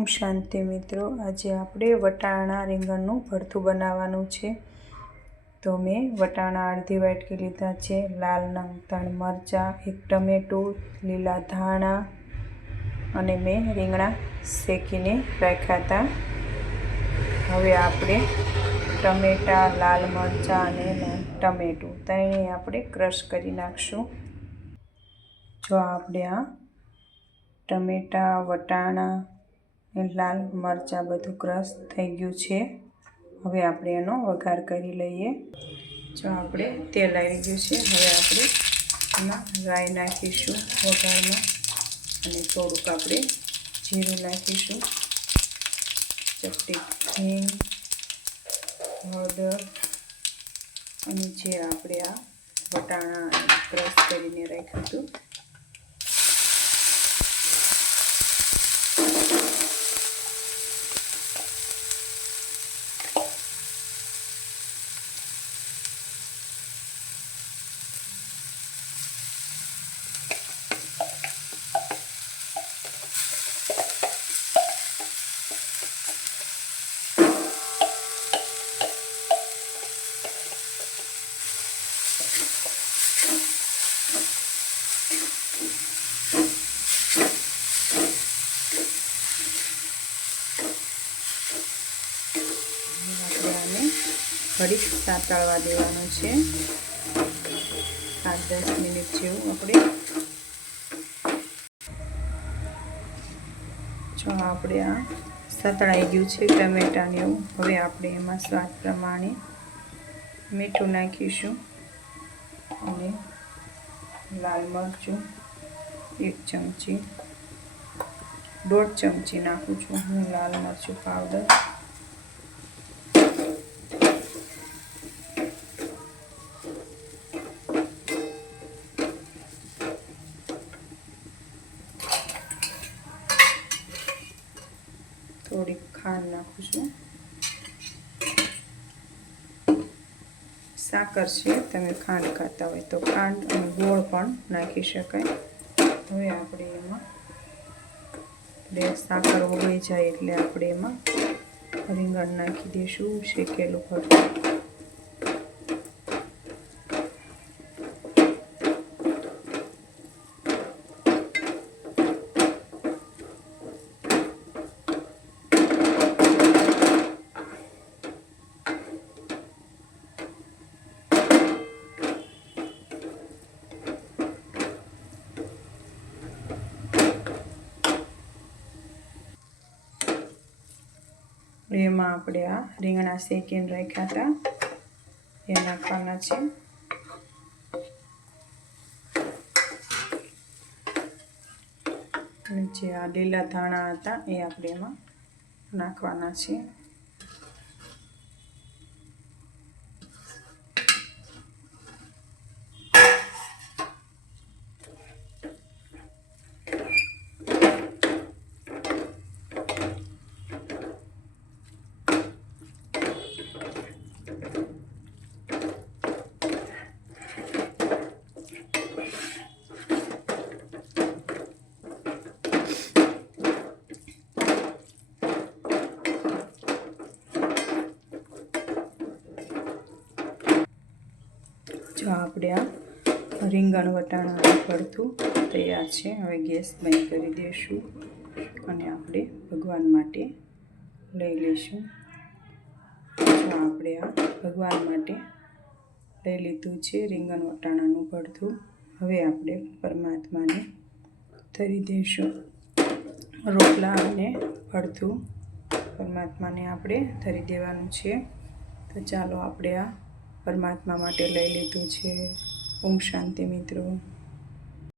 ઓમ શાંતિ મિત્રો, આજે આપણે વટાણા રીંગણનું ભરથું બનાવવાનું છે. તો મેં વટાણા અડધી વાટકી લીધા છે, લાલ નંગ 3 મરચાં, 1 ટમેટું, લીલા ધાણા અને મેં રીંગણા શેકીને રાખ્યા હતા. હવે આપણે ટમેટાં, લાલ મરચાં અને ટમેટું ત્રણેય આપણે ક્રશ કરી નાખશું. જો આપણે આ ટમેટાં, વટાણા લાલ મરચાં બધું ક્રશ થઈ ગયું છે. હવે આપણે એનો વઘાર કરી લઈએ. જો આપણે તેલ આવી ગયું છે. હવે આપણે એમાં રાઈ નાખીશું વઘારમાં અને થોડુંક આપણે જીરું નાખીશું, ચપટી હિંગ, હળદર અને જે આપણે આ વટાણા ક્રશ કરીને રાખ્યું હતું ઘડીક સાતળવા દેવાનું છે. 8-10 મિનિટ જેવું આપણે. જો આપણે આ સાતળાઈ ગયું છે ટમેટાને એવું. હવે આપણે એમાં સ્વાદ પ્રમાણે મીઠું નાખીશું અને લાલ મરચું 1 ચમચી, 1.5 ચમચી નાખું છું હું લાલ મરચું પાવડર. થોડીક ખાંડ નાખું છું. સાકર છે, તમે ખાંડ ખાતા હોય તો ખાંડ અને ગોળ પણ નાખી શકાય. હવે આપણે એમાં સાકર ઓગળી જાય એટલે આપણે એમાં રીંગણ નાખી દઈશું, શેકેલું ભરથું. એમાં આપણે આ રીંગણા શેકીને રાખ્યા હતા એ નાખવાના છે. જે આ લીલા ધાણા હતા એ આપણે એમાં નાખવાના છે. જો આપણે આ રીંગણ વટાણાનું ભરથું તૈયાર છે. હવે ગેસ બંધ કરી દઈશું અને આપણે ભગવાન માટે લઈ લઈશું. જો આપણે આ ભગવાન માટે લઈ લીધું છે રીંગણ વટાણાનું ભરથું. હવે આપણે પરમાત્માને ધરી દઈશું. રોટલા અને ભરથું પરમાત્માને આપણે ધરી દેવાનું છે. તો ચાલો આપણે આ પરમાત્મા માટે લઈ લીધું છે. ઓમ શાંતિ મિત્રો.